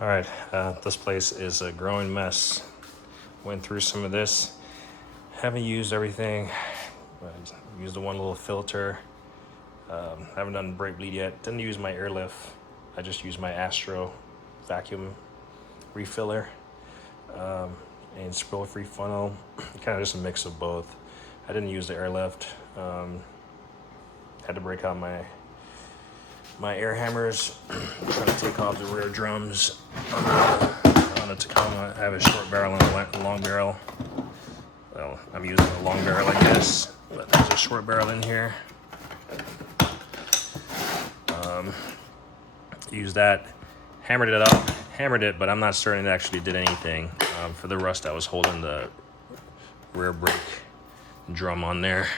All right, this place is a growing mess. Went through some of this. Haven't used everything. I used the one little filter. Haven't done brake bleed yet. Didn't use my airlift. I just used my Astro vacuum refiller and spill-free funnel. Kind of just a mix of both. I didn't use the airlift. Had to break out my air hammers, trying to take off the rear drums on the Tacoma. I have a short barrel and a long barrel. Well, I'm using a long barrel, I guess, but there's a short barrel in here. Use that, hammered it, but I'm not certain it actually did anything. For the rust, I was holding the rear brake drum on there.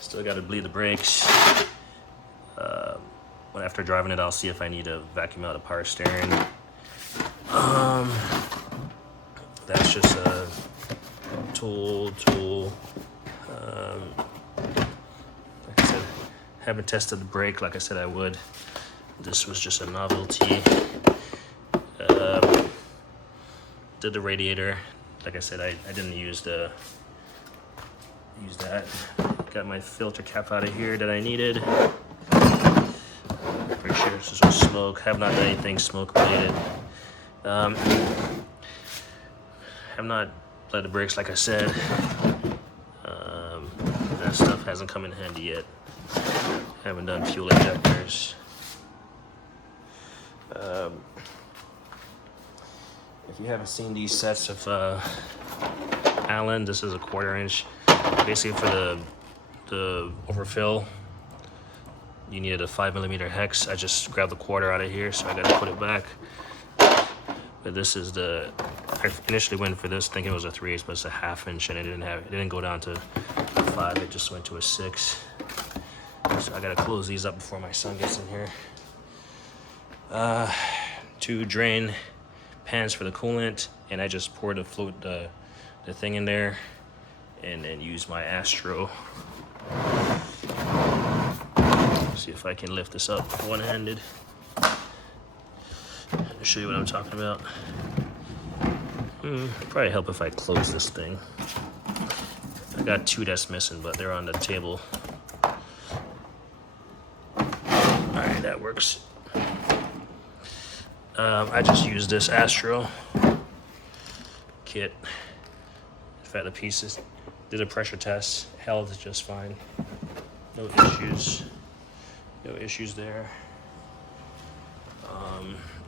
Still got to bleed the brakes. But after driving it, I'll see if I need to vacuum out the power steering. That's just a tool. Like I said, haven't tested the brake like I said I would. This was just a novelty. Did the radiator. Like I said, I didn't use that. Got my filter cap out of here that I needed. Pretty sure this is all smoke. Have not done anything smoke related. Have not bled the brakes like I said. That stuff hasn't come in handy yet. Haven't done fuel injectors. If you haven't seen these sets of Allen, this is a 1/4 inch. Basically for the overfill, you needed a 5mm hex. I just grabbed the 1/4 out of here, so I gotta put it back. But this is I initially went for this thinking it was a 3/8, but it's a 1/2 inch, and it didn't go down to a 5, it just went to a 6. So I gotta close these up before my son gets in here. 2 drain pans for the coolant, and I just poured the thing in there, and then use my Astro. See if I can lift this up one-handed. I'll show you what I'm talking about. Probably help if I close this thing. I got 2 that's missing, but they're on the table. Alright, that works. I just used this Astro kit. Fed the pieces. Did a pressure test. Held just fine. No issues. No issues there.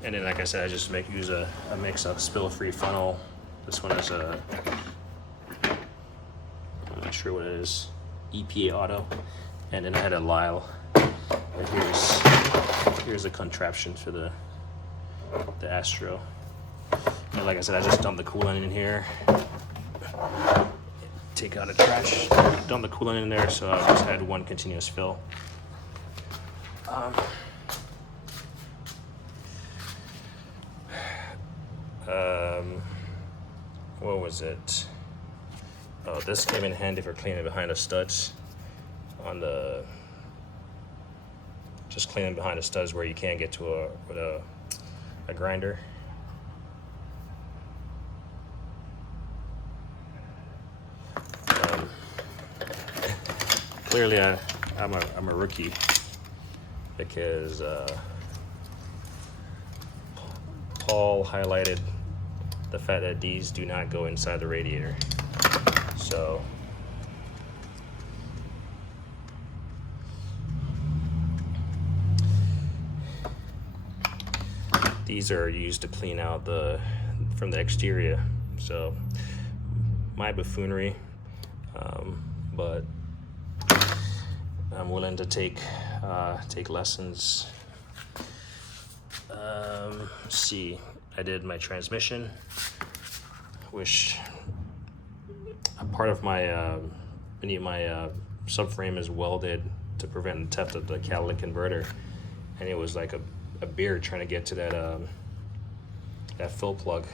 And then, like I said, I just use a mix of spill-free funnel. This one is I'm not sure what it is. EPA Auto. And then I had a Lyle. And here's the contraption for the Astro. And like I said, I just dumped the coolant in here. Take out the trash. Dump the coolant in there, so I just had one continuous fill. What was it? Oh, this came in handy for cleaning behind the studs. Just cleaning behind the studs where you can't get to with a grinder. Clearly, I'm a rookie because Paul highlighted the fact that these do not go inside the radiator. So these are used to clean out from the exterior. So my buffoonery, but I'm willing to take lessons. Let's see, I did my transmission, which a part of my beneath my subframe is welded to prevent the theft of the catalytic converter, and it was like a beer trying to get to that fill plug.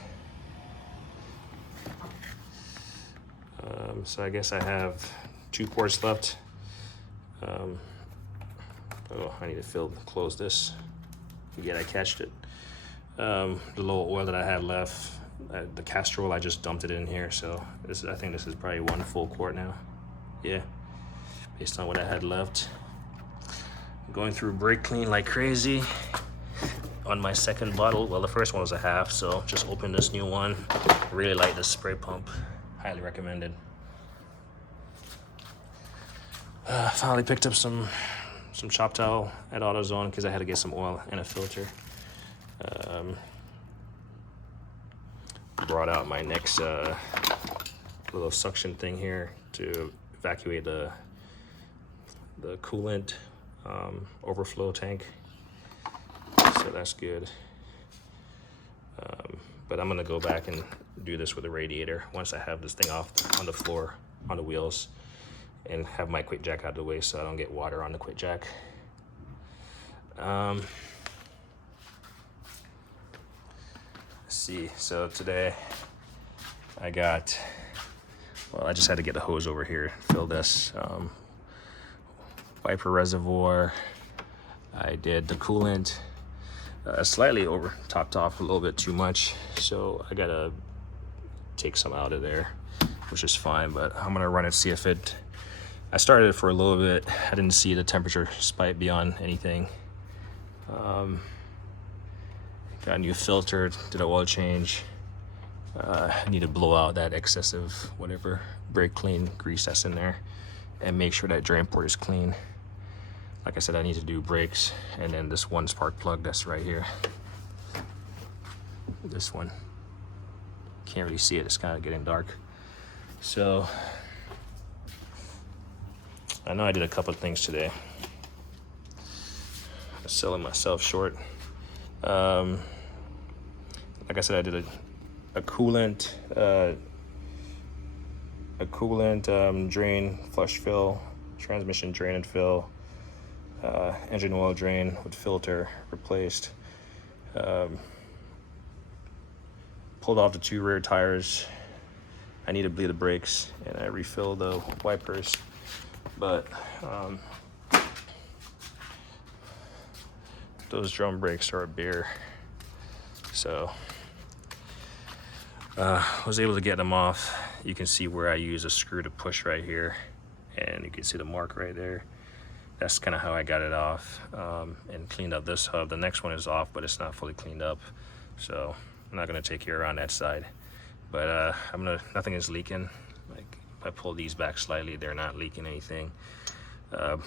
So I guess I have 2 quarts left. Oh, I need to close this. Again, I catched it. The little oil that I had left, the castor oil, I just dumped it in here. So I think this is probably 1 full quart now. Yeah, based on what I had left. Going through brake clean like crazy on my second bottle. Well, the first one was a half, so just opened this new one. Really like this spray pump. Highly recommended. Finally picked up some shop towel at AutoZone because I had to get some oil and a filter. Brought out my next little suction thing here to evacuate the coolant overflow tank. So that's good. But I'm gonna go back and do this with a radiator once I have this thing off on the floor, on the wheels, and have my quick jack out of the way so I don't get water on the quick jack. Let's see, so today I just had to get the hose over here, fill this wiper reservoir. I did the coolant, slightly topped off a little bit too much, so I gotta take some out of there, which is fine, but I'm gonna run it, see if I started it for a little bit. I didn't see the temperature spike beyond anything. Got a new filter, did an oil change. I need to blow out that excessive whatever brake clean grease that's in there and make sure that drain port is clean. Like I said, I need to do brakes, and then this one spark plug that's right here. This one. Can't really see it, it's kind of getting dark. So, I know I did a couple of things today. I'm selling myself short. Like I said, I did a coolant drain, flush fill, transmission drain and fill, engine oil drain with filter replaced. Pulled off the 2 rear tires. I need to bleed the brakes, and I refill the wipers. But those drum brakes are a beer. So was able to get them off. You can see where I use a screw to push right here, and you can see the mark right there. That's kind of how I got it off, and cleaned up this hub. The next one is off, but it's not fully cleaned up, so I'm not gonna take care around that side. But nothing is leaking. Like if I pull these back slightly, they're not leaking anything. You're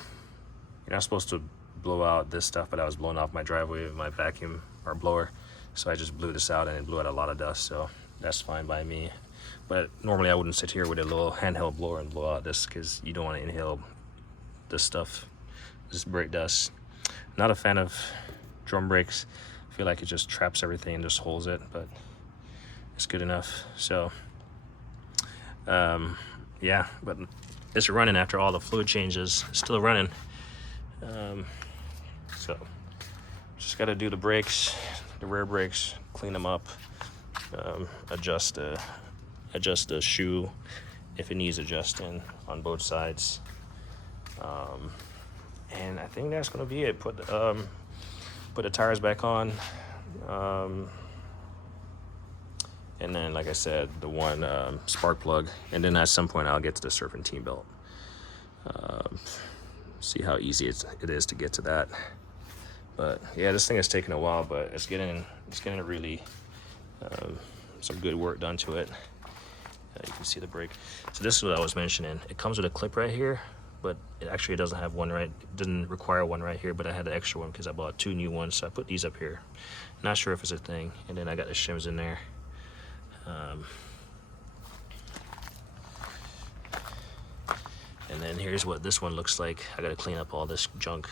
not supposed to blow out this stuff, but I was blowing off my driveway with my vacuum or blower, so I just blew this out, and it blew out a lot of dust, so that's fine by me. But normally I wouldn't sit here with a little handheld blower and blow out this, because you don't want to inhale this stuff, this brake dust. Not a fan of drum brakes. I feel like it just traps everything and just holds it, but it's good enough. So yeah, but it's running after all the fluid changes. It's still running. So just got to do the brakes, the rear brakes, clean them up, adjust the shoe if it needs adjusting on both sides, and I think that's gonna be it. Put the tires back on, and then, like I said, the one spark plug, and then at some point I'll get to the serpentine belt. See how easy it is to get to that. But yeah, this thing is taking a while, but it's getting really some good work done to it. You can see the brake. So this is what I was mentioning. It comes with a clip right here, but it actually doesn't have one right. It didn't require one right here, but I had the extra one because I bought 2 new ones, so I put these up here. Not sure if it's a thing. And then I got the shims in there. And then here's what this one looks like. I gotta clean up all this junk.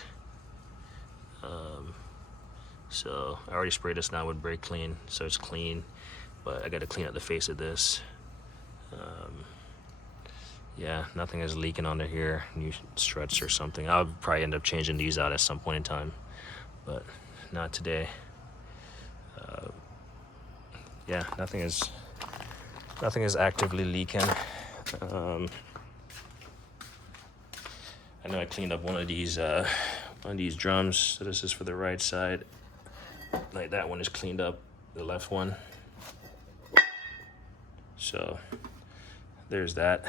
So I already sprayed this now with brake clean, so it's clean, but I gotta clean up the face of this. Yeah, nothing is leaking under here, new struts or something. I'll probably end up changing these out at some point in time, but not today. Yeah, nothing is actively leaking. I know I cleaned up one of these on these drums. So this is for the right side. Like that one is cleaned up, the left one. So there's that.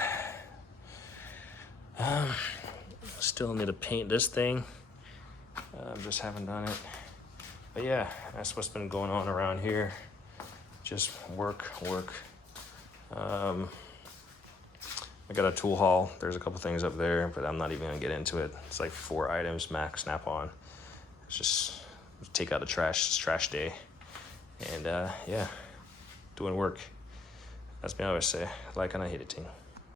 Still need to paint this thing. Just haven't done it. But yeah, that's what's been going on around here. Just work. I got a tool haul. There's a couple things up there, but I'm not even gonna get into it. It's like 4 items max snap-on. It's just take out the trash. It's trash day. And yeah, doing work. That's me, I always say. Like and I hate it, team.